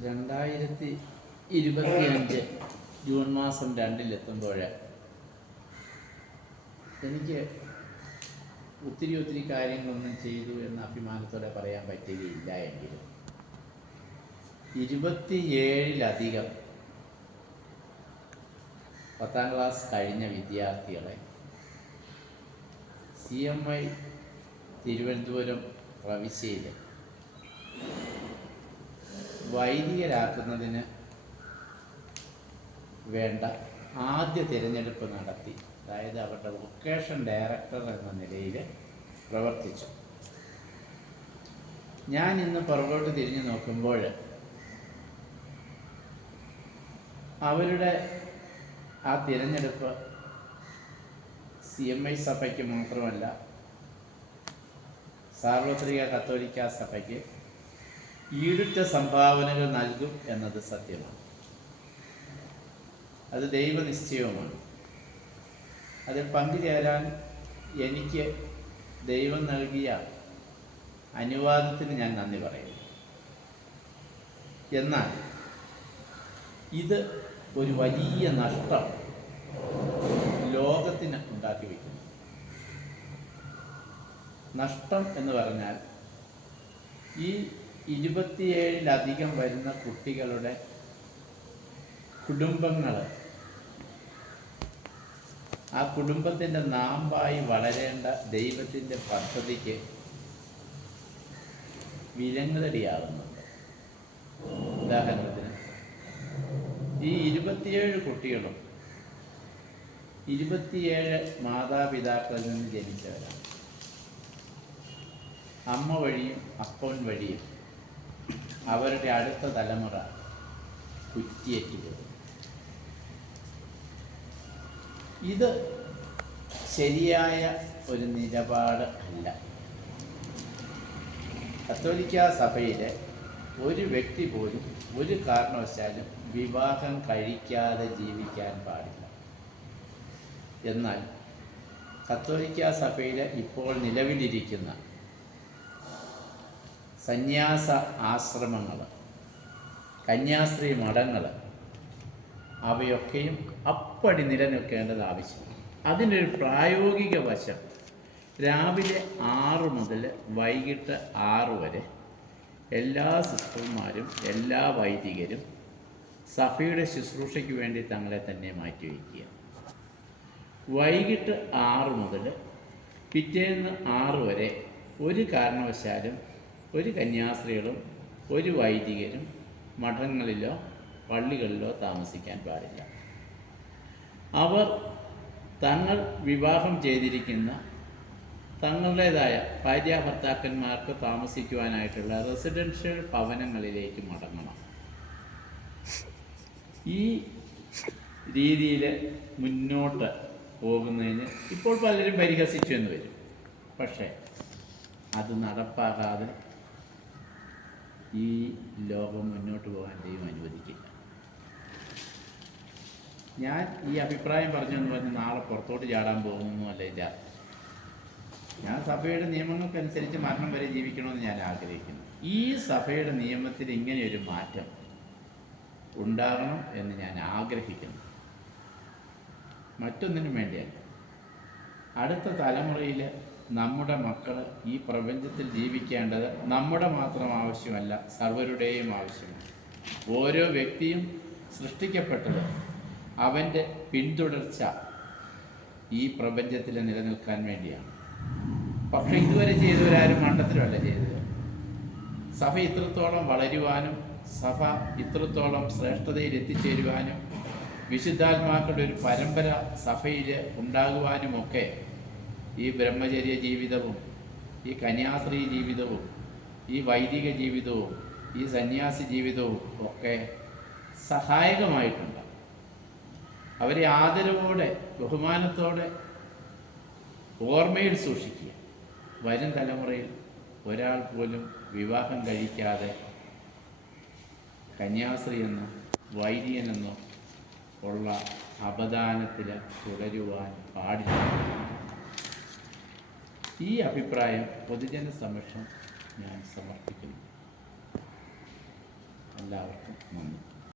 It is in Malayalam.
2025 ജൂൺ മാസം 2 എനിക്ക് ഒത്തിരി കാര്യങ്ങളൊന്നും ചെയ്തു എന്ന അഭിമാനത്തോടെ പറയാൻ പറ്റുകയില്ല എങ്കിലും 27ലധികം 10ാം ക്ലാസ് കഴിഞ്ഞ വിദ്യാർത്ഥികളെ CMI തിരുവനന്തപുരം പ്രവിശ്യയിൽ വൈദികരാക്കുന്നതിന് വേണ്ട ആദ്യ തിരഞ്ഞെടുപ്പ് നടത്തി. അതായത് അവരുടെ വൊക്കേഷൻ ഡയറക്ടർ എന്ന നിലയിൽ പ്രവർത്തിച്ചു. ഞാൻ ഇന്ന് പുറകോട്ട് തിരിഞ്ഞു നോക്കുമ്പോൾ അവരുടെ ആ തിരഞ്ഞെടുപ്പ് CMI സഭയ്ക്ക് മാത്രമല്ല, സാർവത്രിക കത്തോലിക്ക സഭയ്ക്ക് ഈടുറ്റ സംഭാവനകൾ നൽകും എന്നത് സത്യമാണ്. അത് ദൈവനിശ്ചയവുമാണ്. അതിൽ പങ്കുചേരാൻ എനിക്ക് ദൈവം നൽകിയ അനുവാദത്തിന് ഞാൻ നന്ദി പറയുന്നു. എന്നാൽ ഇത് ഒരു വലിയ നഷ്ടം ലോകത്തിന് ഉണ്ടാക്കി വയ്ക്കുന്നു. നഷ്ടം എന്ന് പറഞ്ഞാൽ ഈ 27ലധികം വരുന്ന കുട്ടികളുടെ കുടുംബങ്ങൾ, ആ കുടുംബത്തിൻ്റെ നാമ്പായി വളരേണ്ട ദൈവത്തിൻ്റെ പദ്ധതിക്ക് വിലങ്ങുതടിയാകുന്നുണ്ട്. ഉദാഹരണത്തിന് ഈ 27 കുട്ടികളും 27 മാതാപിതാക്കളിൽ നിന്ന് ജനിച്ചവരാണ്. അമ്മ വഴിയും അപ്പൻ വഴിയും അവരുടെ അടുത്ത തലമുറ കുറ്റിയേറ്റുപോകും. ഇത് ശരിയായ ഒരു നിലപാട് അല്ല. കത്തോലിക്ക സഭയിലെ ഒരു വ്യക്തി പോലും ഒരു കാരണവശാലും വിവാഹം കഴിക്കാതെ ജീവിക്കാൻ പാടില്ല. എന്നാൽ കത്തോലിക്ക സഭയിലെ ഇപ്പോൾ നിലവിലിരിക്കുന്ന സന്യാസ ആശ്രമങ്ങൾ, കന്യാസ്ത്രീ മഠങ്ങൾ, അവയൊക്കെയും അപ്പടി നിലനിൽക്കേണ്ടത് ആവശ്യമാണ്. അതിനൊരു പ്രായോഗിക വശം രാവിലെ 6 മുതൽ വൈകിട്ട് 6 വരെ എല്ലാ സിസ്റ്റർമാരും എല്ലാ വൈദികരും സഭയുടെ ശുശ്രൂഷയ്ക്ക് വേണ്ടി തങ്ങളെ തന്നെ മാറ്റിവെക്കുക. വൈകിട്ട് 6 മുതൽ പിറ്റേന്ന് 6 വരെ ഒരു കാരണവശാലും ഒരു കന്യാസ്ത്രീകളും ഒരു വൈദികരും മഠങ്ങളിലോ പള്ളികളിലോ താമസിക്കാൻ പാടില്ല. അവർ തങ്ങൾ വിവാഹം ചെയ്തിരിക്കുന്ന തങ്ങളുടേതായ ഭാര്യാഭർത്താക്കന്മാർക്ക് താമസിക്കുവാനായിട്ടുള്ള റെസിഡൻഷ്യൽ ഭവനങ്ങളിലേക്ക് മടങ്ങണം. ഈ രീതിയിൽ മുന്നോട്ട് പോകുന്നതിന് ഇപ്പോൾ പലരും പരിഹസിച്ചു എന്ന് വരും. പക്ഷേ അത് നടപ്പാകാതെ ഈ ലോകം മുന്നോട്ട് പോകാൻ ദൈവം അനുവദിക്കില്ല. ഞാൻ ഈ അഭിപ്രായം പറഞ്ഞെന്ന് പറഞ്ഞ് നാളെ പുറത്തോട്ട് ചാടാൻ പോകുന്നൊന്നുമല്ല എൻ്റെ അർത്ഥം. ഞാൻ സഭയുടെ നിയമങ്ങൾക്കനുസരിച്ച് മരണം വരെ ജീവിക്കണമെന്ന് ഞാൻ ആഗ്രഹിക്കുന്നു. ഈ സഭയുടെ നിയമത്തിൽ ഇങ്ങനെയൊരു മാറ്റം ഉണ്ടാകണം എന്ന് ഞാൻ ആഗ്രഹിക്കുന്നു. മറ്റൊന്നിനും വേണ്ടിയല്ല. അടുത്ത തലമുറയിൽ നമ്മുടെ മക്കൾ ഈ പ്രപഞ്ചത്തിൽ ജീവിക്കേണ്ടത് നമ്മുടെ മാത്രം ആവശ്യമല്ല, സർവരുടെയും ആവശ്യമാണ്. ഓരോ വ്യക്തിയും സൃഷ്ടിക്കപ്പെട്ടത് അവൻ്റെ പിന്തുടർച്ച ഈ പ്രപഞ്ചത്തിൽ നിലനിൽക്കാൻ വേണ്ടിയാണ്. പക്ഷെ ഇതുവരെ ചെയ്തവരാരും മണ്ടത്തിലല്ല ചെയ്തത്. സഭ ഇത്രത്തോളം വളരുവാനും സഭ ഇത്രത്തോളം ശ്രേഷ്ഠതയിൽ എത്തിച്ചേരുവാനും വിശുദ്ധാത്മാക്കളുടെ ഒരു പരമ്പര സഭയിൽ ഉണ്ടാകുവാനുമൊക്കെ ഈ ബ്രഹ്മചര്യ ജീവിതവും ഈ കന്യാസ്ത്രീ ജീവിതവും ഈ വൈദിക ജീവിതവും ഈ സന്യാസി ജീവിതവും ഒക്കെ സഹായകമായിട്ടുണ്ട്. അവരെ ആദരവോടെ ബഹുമാനത്തോടെ ഓർമ്മയിൽ സൂക്ഷിക്കുക. വരും തലമുറയിൽ ഒരാൾ പോലും വിവാഹം കഴിക്കാതെ കന്യാസ്ത്രീ എന്നോ വൈദികനെന്നോ ഉള്ള അപദാനത്തിൽ തുടരുവാൻ പാടില്ല. ഈ അഭിപ്രായം പൊതുജന സമക്ഷം ഞാൻ സമർപ്പിക്കുന്നു. എല്ലാവർക്കും നന്ദി.